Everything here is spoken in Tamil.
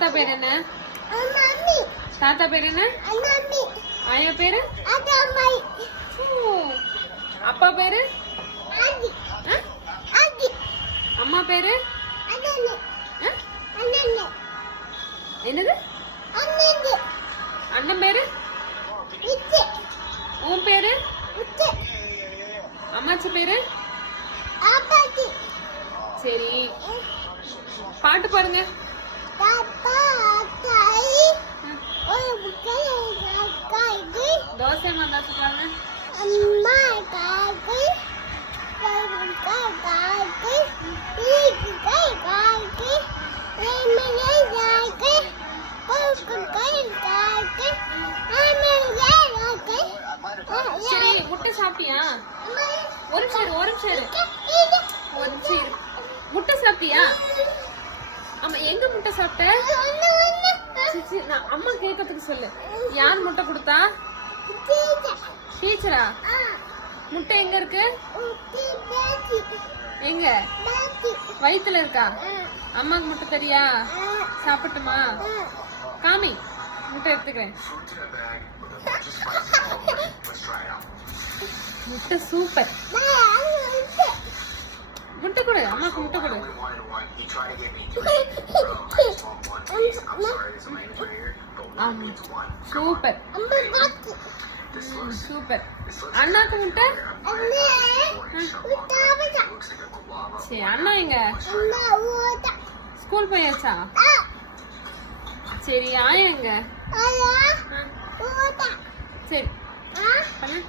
தாத்தா பேர் என்ன? தாத்தா பேர் என்ன? ஆயா பேரு? அப்பா பேரு? அம்மா பேரு? என்னது? அண்ணன் பேரு? உன் பேரு? அம்மாச்சி பேரு? சரி, பாட்டு பாடுங்க. தோசை மாந்தா சொல்றாங்க. சரி, முட்டை சாப்பிட்டியா? ஒரு சேரு முட்டை சாப்பிட்டியா? ஆமா, எங்க முட்டை சாப்பிட்ட? நான் அம்மா கேட்கறதுக்கு சொல்லு. யார் முட்டை கொடுத்தா? டீச்சரா? முட்டை எங்க இருக்கு? எங்க? வயித்துல இருக்கா? அம்மாக்கு முட்டை தெரியா? சாப்பிட்டுமா? காமி, முட்டை எடுத்துக்கிறேன். முட்டை சூப்பர். முட்டை கொடு, அம்மாக்கு முட்டை கொடு. Super super. அண்ணாக்கு முட்டை? சரி, அண்ணா எங்க? ஸ்கூல் போயாச்சா? சரி, ஆயா எங்க? சரி பண்ணு.